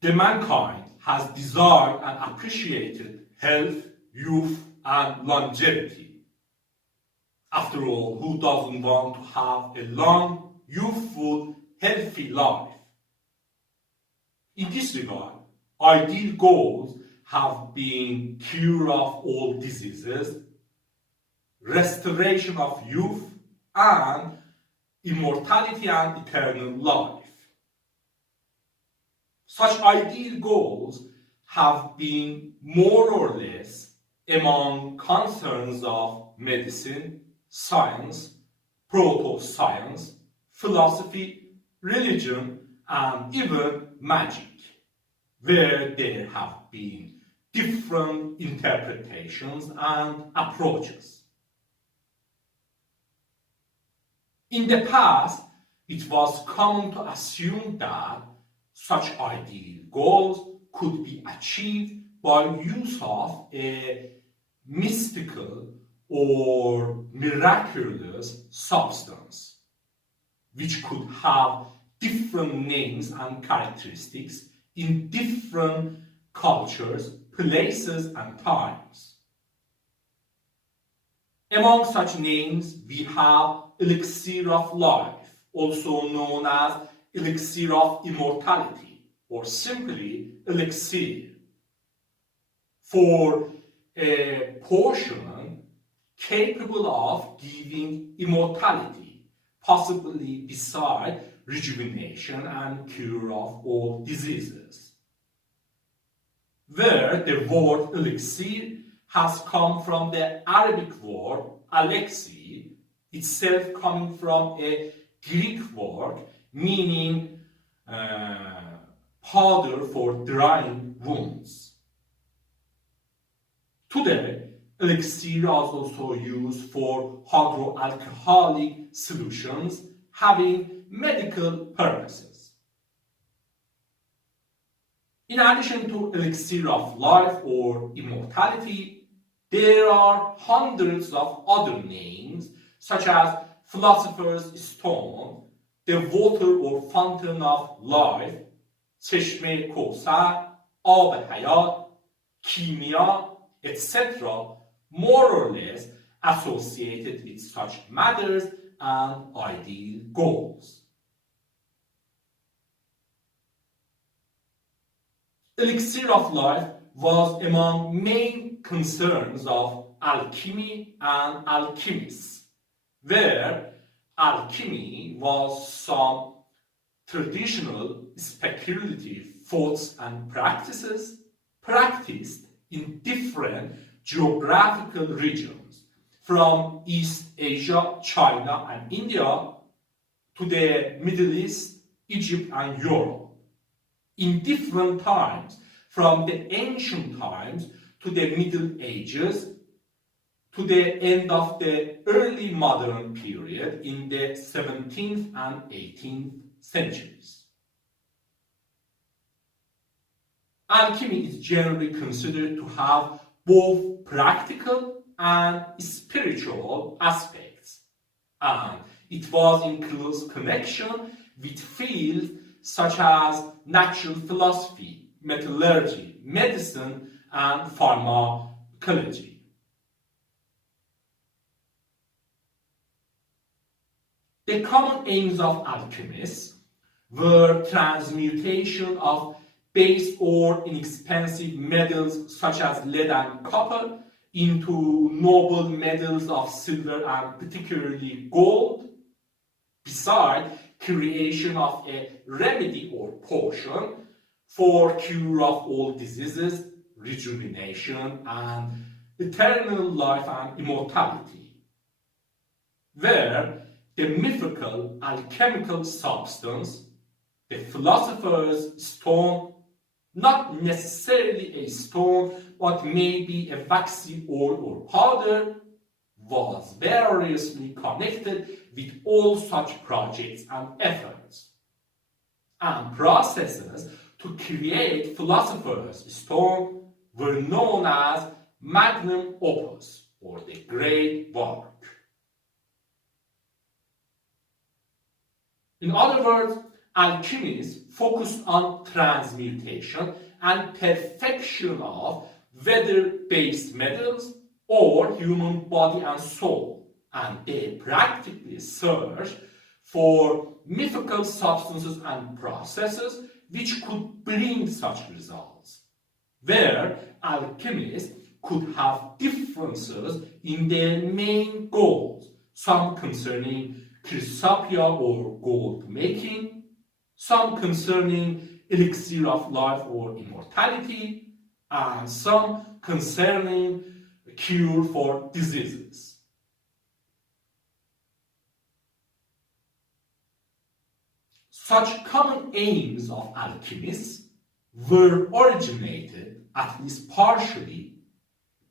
The mankind has desired and appreciated health, youth, and longevity. After all, who doesn't want to have a long, youthful, healthy life? In this regard, ideal goals have been cure of all diseases, restoration of youth, and immortality and eternal life. Such ideal goals have been more or less among concerns of medicine, science, proto-science, philosophy, religion, and even magic, where there have been different interpretations and approaches. In the past, it was common to assume that such ideal goals could be achieved by use of a mystical or miraculous substance, which could have different names and characteristics in different cultures, places, and times. Among such names, we have Elixir of life, also known as Elixir of immortality, or simply Elixir, for a potion capable of giving immortality, possibly beside rejuvenation and cure of all diseases. Where the word elixir has come from the Arabic word alexir, itself coming from a Greek word meaning powder for drying wounds. Today, elixir is also used for hydroalcoholic solutions having medical purposes. In addition to elixir of life or immortality, there are hundreds of other names such as philosopher's stone, the water or fountain of life, چشمه کوثر, آب حیات, kimia, etc., more or less associated with such matters and ideal goals. Elixir of life was among main concerns of alchemy and alchemists, where alchemy was some traditional speculative thoughts and practices practiced in different geographical regions, from East Asia, China, and India to the Middle East, Egypt, and Europe. In different times, from the ancient times to the Middle Ages, to the end of the early modern period in the 17th and 18th centuries. Alchemy is generally considered to have both practical and spiritual aspects, and it was in close connection with fields such as natural philosophy, metallurgy, medicine, and pharmacology. The common aims of alchemists were transmutation of base or inexpensive metals such as lead and copper into noble metals of silver and particularly gold, beside creation of a remedy or potion for cure of all diseases, rejuvenation, and eternal life and immortality, where the mythical alchemical substance, the philosopher's stone, not necessarily a stone, but maybe a waxy oil or powder, was variously connected with all such projects and efforts, and processes to create philosopher's stone were known as magnum opus, or the great work. In other words, alchemies focused on transmutation and perfection of whether base metals or human body and soul, and they practically searched for mythical substances and processes which could bring such results, where alchemists could have differences in their main goals, some concerning chrysopia or gold making, some concerning elixir of life or immortality, and some concerning cure for diseases. Such common aims of alchemists were originated, at least partially,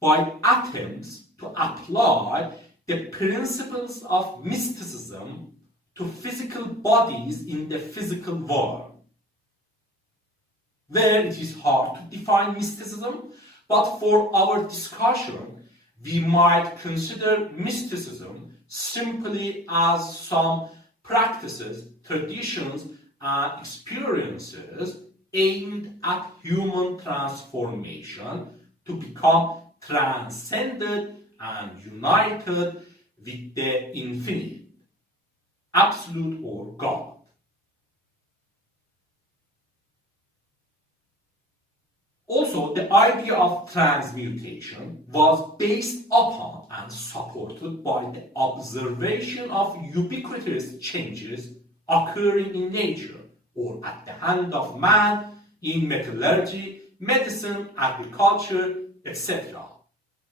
by attempts to apply the principles of mysticism to physical bodies in the physical world, where it is hard to define mysticism, but for our discussion, we might consider mysticism simply as some practices, traditions, and experiences aimed at human transformation to become transcended and united with the infinite, absolute or God. Also, the idea of transmutation was based upon and supported by the observation of ubiquitous changes occurring in nature or at the hand of man in metallurgy, medicine, agriculture, etc.,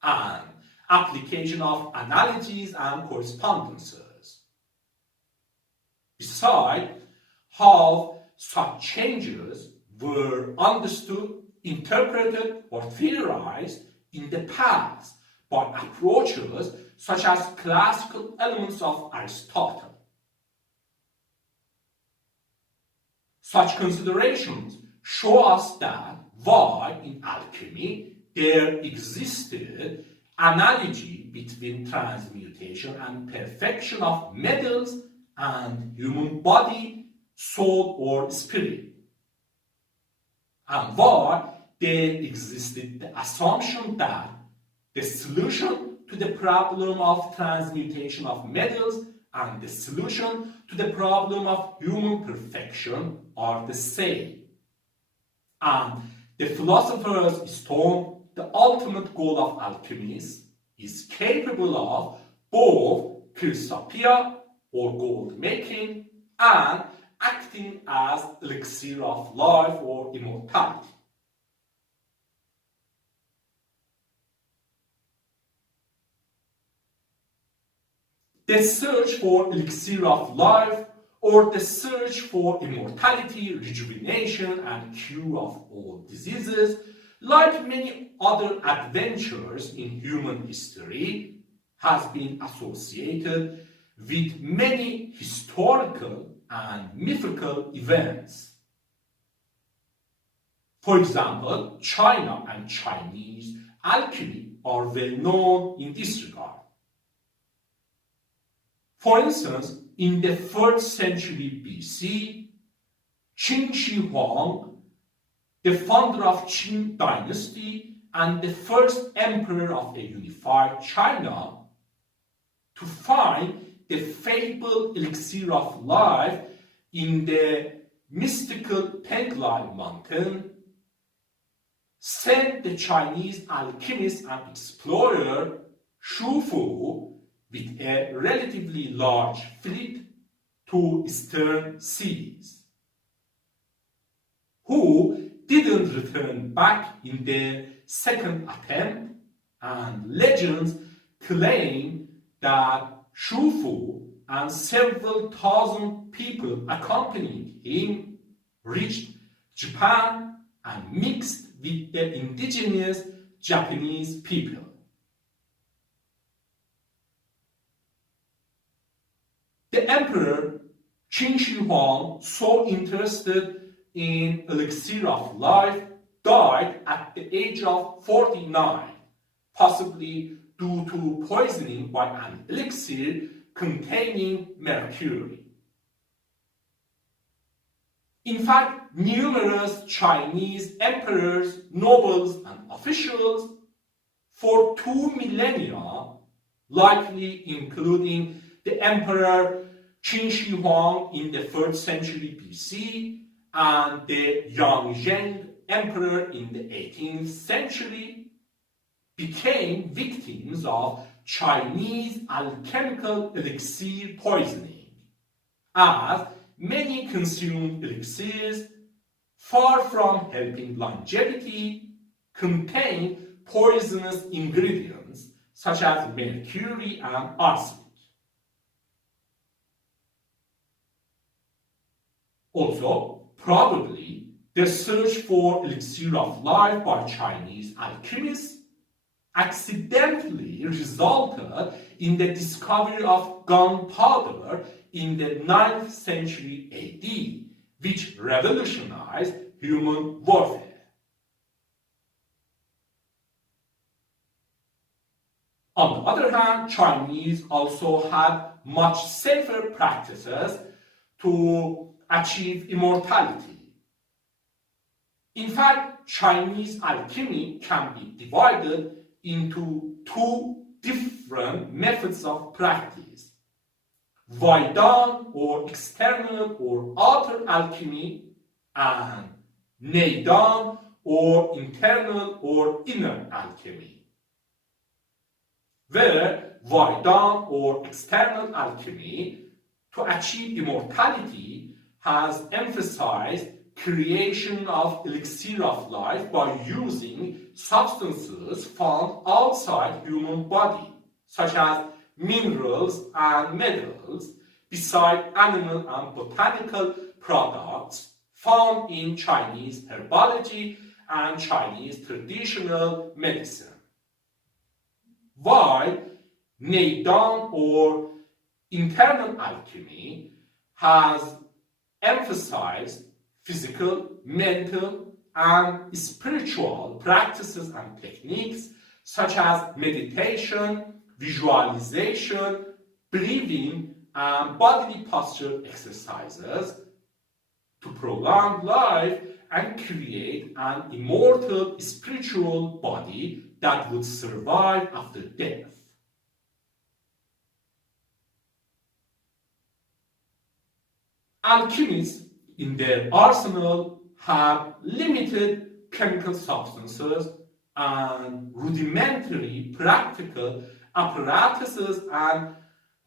and application of analogies and correspondences. Besides, how such changes were understood, interpreted, or theorized in the past by approaches such as classical elements of Aristotle. Such considerations show us that why in alchemy there existed analogy between transmutation and perfection of metals and human body, soul, or spirit, and why there existed the assumption that the solution to the problem of transmutation of metals and the solution to the problem of human perfection are the same. And the philosopher's stone, the ultimate goal of alchemies, is capable of both chrysopia or gold making and acting as elixir of life or immortality. The search for elixir of life or the search for immortality, rejuvenation, and cure of all diseases, like many other adventures in human history, has been associated with many historical and mythical events. For example, China and Chinese alchemy are well known in this regard. For instance, in the 3rd century BC, Qin Shi Huang, the founder of Qin dynasty and the first emperor of a unified China, to find the fabled elixir of life in the mystical Penglai mountain, sent the Chinese alchemist and explorer Shu Fu with a relatively large fleet to eastern seas, who didn't return back in their second attempt, and legends claim that Shu Fu and several thousand people accompanying him reached Japan and mixed with the indigenous Japanese people. The emperor Qin Shi Huang, so interested in elixir of life, died at the age of 49, possibly due to poisoning by an elixir containing mercury. In fact, numerous Chinese emperors, nobles, and officials for 2 millennia, likely including the Emperor Qin Shi Huang in the 3rd century BC and the Yangzheng Emperor in the 18th century, became victims of Chinese alchemical elixir poisoning, as many consumed elixirs, far from helping longevity, contain poisonous ingredients such as mercury and arsenic. Also, probably, the search for elixir of life by Chinese alchemists accidentally resulted in the discovery of gunpowder in the 9th century AD, which revolutionized human warfare. On the other hand, Chinese also had much safer practices to achieve immortality. In fact, Chinese alchemy can be divided into 2 different methods of practice: Vaidan, or external or outer alchemy, and Neidan, or internal or inner alchemy, where Vaidan, or external alchemy, to achieve immortality has emphasized creation of elixir of life by using substances found outside human body, such as minerals and metals, beside animal and botanical products found in Chinese herbology and Chinese traditional medicine. While Neidan, or internal alchemy, has emphasized physical, mental, and spiritual practices and techniques such as meditation, visualization, breathing, and bodily posture exercises to prolong life and create an immortal spiritual body that would survive after death. Alchemists in their arsenal have limited chemical substances and rudimentary practical apparatuses and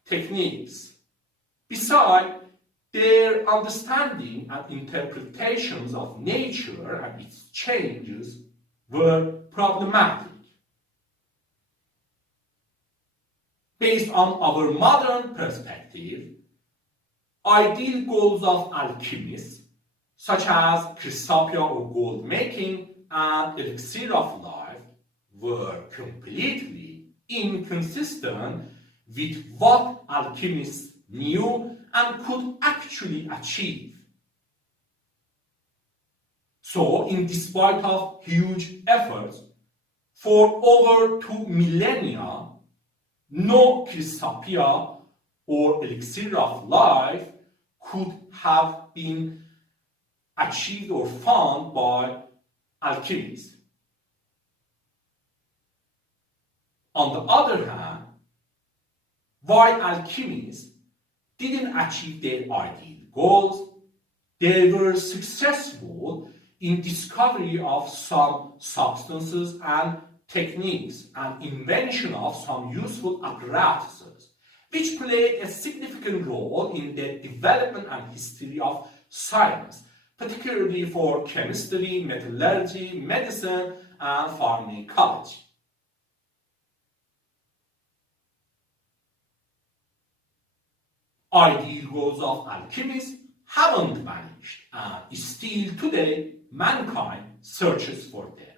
techniques. Besides, their understanding and interpretations of nature and its changes were problematic. Based on our modern perspective, ideal goals of alchemists, such as chrysopia or gold making and elixir of life, were completely inconsistent with what alchemists knew and could actually achieve. So, in despite of huge efforts, for over 2 millennia, no chrysopia or elixir of life could have been achieved or found by alchemists. On the other hand, while alchemists didn't achieve their ideal goals, they were successful in discovery of some substances and techniques and invention of some useful apparatuses, which played a significant role in the development and history of science, particularly for chemistry, metallurgy, medicine, and pharmacology. Ideal goals of alchemists haven't vanished, and still today mankind searches for them,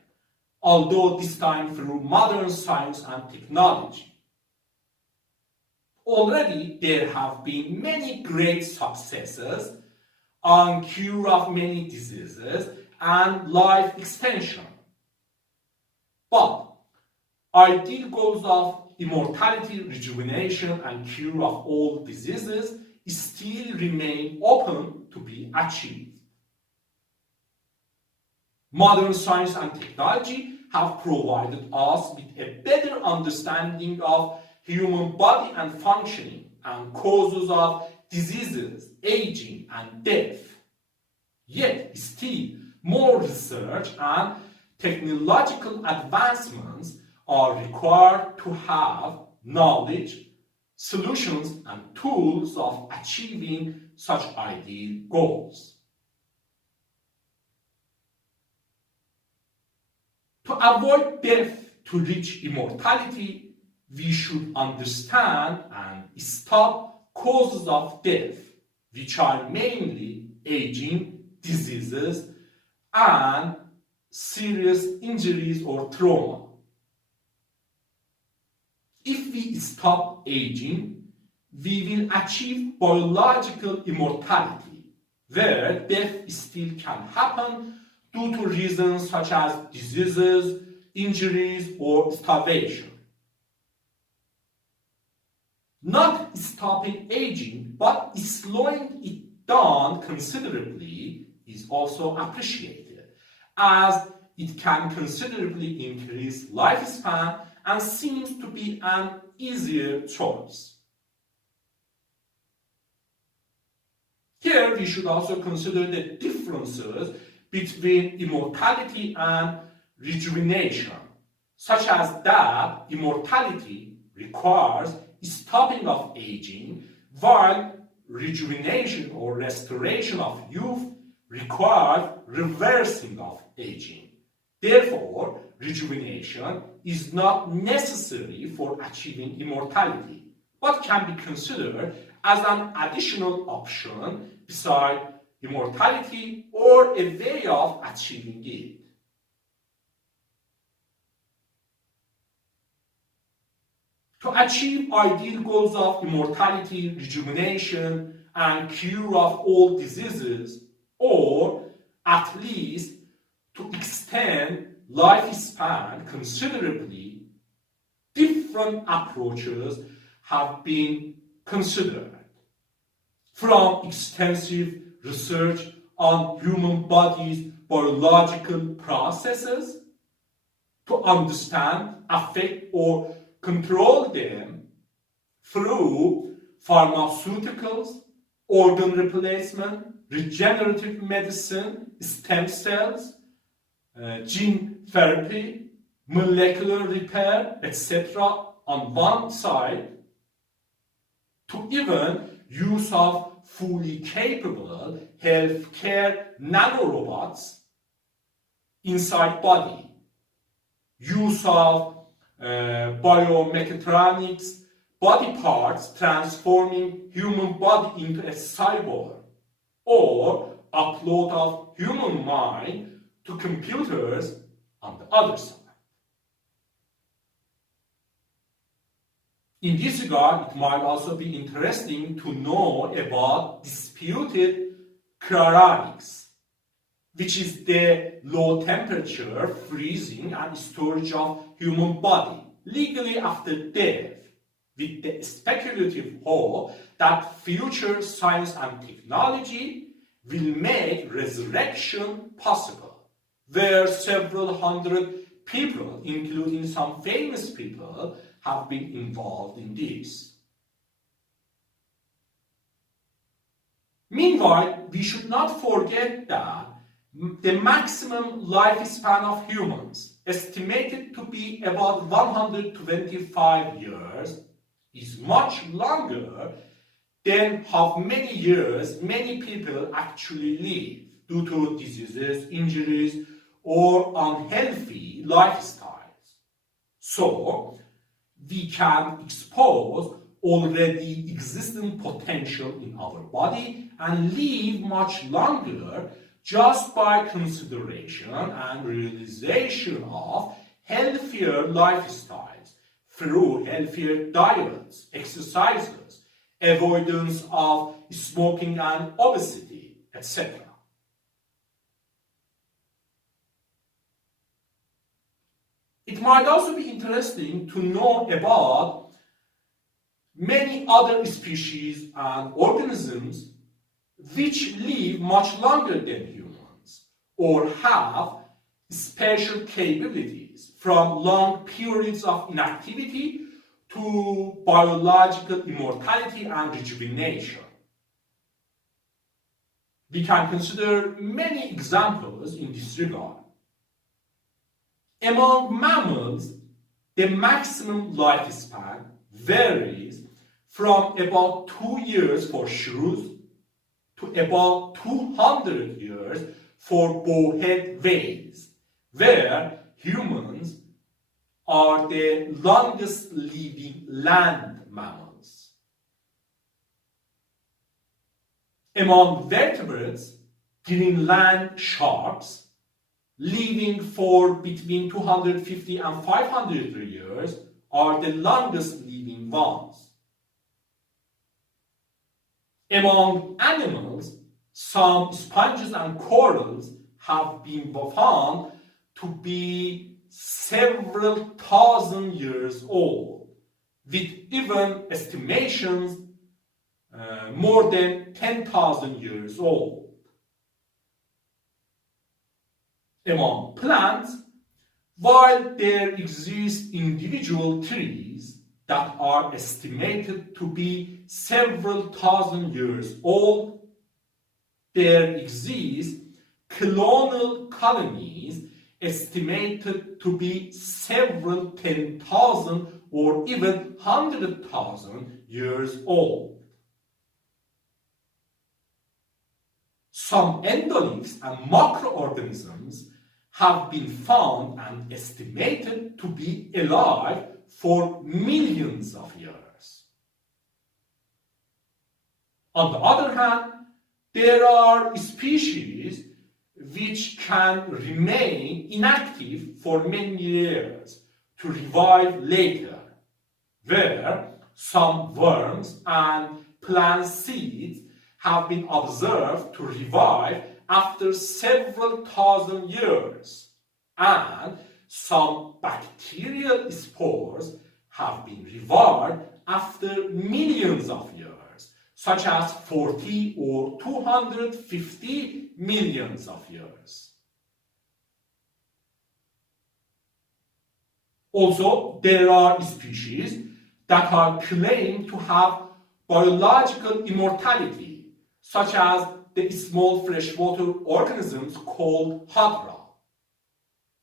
although this time through modern science and technology. Already there have been many great successes on cure of many diseases and life extension. But ideal goals of immortality, rejuvenation, and cure of all diseases still remain open to be achieved. Modern science and technology have provided us with a better understanding of human body and functioning and causes of diseases, aging, and death. Yet, still, more research and technological advancements are required to have knowledge, solutions, and tools of achieving such ideal goals. To avoid death to reach immortality, we should understand and stop causes of death, which are mainly aging, diseases, and serious injuries or trauma. If we stop aging, we will achieve biological immortality, where death still can happen due to reasons such as diseases, injuries, or starvation. Not stopping aging, but slowing it down considerably is also appreciated, as it can considerably increase lifespan and seems to be an easier choice. Here we should also consider the differences between immortality and rejuvenation, such as that immortality requires stopping of aging, while rejuvenation or restoration of youth requires reversing of aging. Therefore, rejuvenation is not necessary for achieving immortality, but can be considered as an additional option beside immortality or a way of achieving it. To achieve ideal goals of immortality, rejuvenation, and cure of all diseases, or at least to extend lifespan considerably, different approaches have been considered. From extensive research on human bodies' biological processes to understand, affect, or control them through pharmaceuticals, organ replacement, regenerative medicine, stem cells, gene therapy, molecular repair, etc. on one side, to even use of fully capable healthcare nanorobots inside body, use of biomechatronics, body parts transforming human body into a cyborg, or upload of human mind to computers on the other side. In this regard, it might also be interesting to know about disputed cryonics, which is the low temperature freezing and storage of human body legally after death, with the speculative hope that future science and technology will make resurrection possible, where several hundred people, including some famous people, have been involved in this. Meanwhile, we should not forget that the maximum lifespan of humans, estimated to be about 125 years, is much longer than how many years many people actually live due to diseases, injuries, or unhealthy lifestyles. So, we can expose already existing potential in our body and live much longer just by consideration and realization of healthier lifestyles through healthier diets, exercises, avoidance of smoking and obesity, etc. It might also be interesting to know about many other species and organisms which live much longer than humans or have special capabilities from long periods of inactivity to biological immortality and rejuvenation. We can consider many examples in this regard. Among mammals, the maximum lifespan varies from about 2 years for shrews to about 200 years for bowhead whales, where humans are the longest living land mammals. Among vertebrates, Greenland sharks, living for between 250 and 500 years, are the longest living ones. Among animals, some sponges and corals have been found to be several thousand years old, with even estimations more than 10,000 years old. Among plants, while there exist individual trees that are estimated to be several thousand years old, there exist colonial colonies estimated to be several 10,000 or even 100,000 years old. Some endoliths and macroorganisms have been found and estimated to be alive for millions of years. On the other hand, there are species which can remain inactive for many years to revive later, where some worms and plant seeds have been observed to revive after several thousand years, and some bacterial spores have been revived after millions of years, such as 40 or 250 millions of years. Also, there are species that are claimed to have biological immortality, such as the small freshwater organisms called hydra,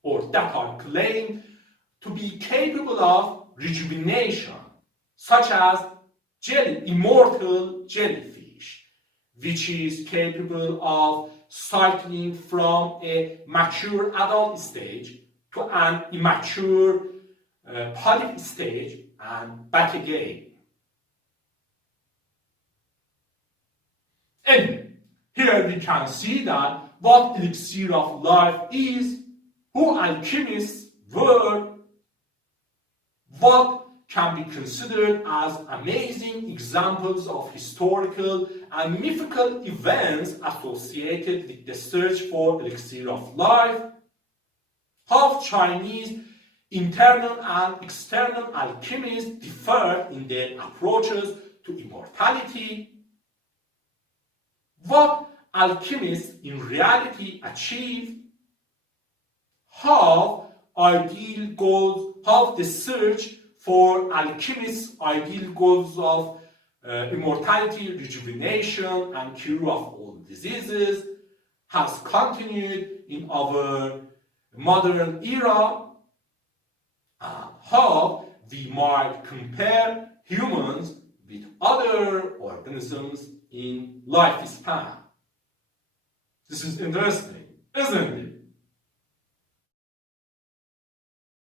or that are claimed to be capable of rejuvenation, such as immortal jellyfish, which is capable of cycling from a mature adult stage to an immature polyp stage and back again. Anyway, here we can see that what elixir of life is, who alchemists were, what can be considered as amazing examples of historical and mythical events associated with the search for elixir of life, how Chinese internal and external alchemies differ in their approaches to immortality, what alchemists in reality achieve, how the search for alchemists' ideal goals of immortality, rejuvenation, and cure of all diseases has continued in our modern era, and how we might compare humans with other organisms in lifespan. This is interesting, isn't it?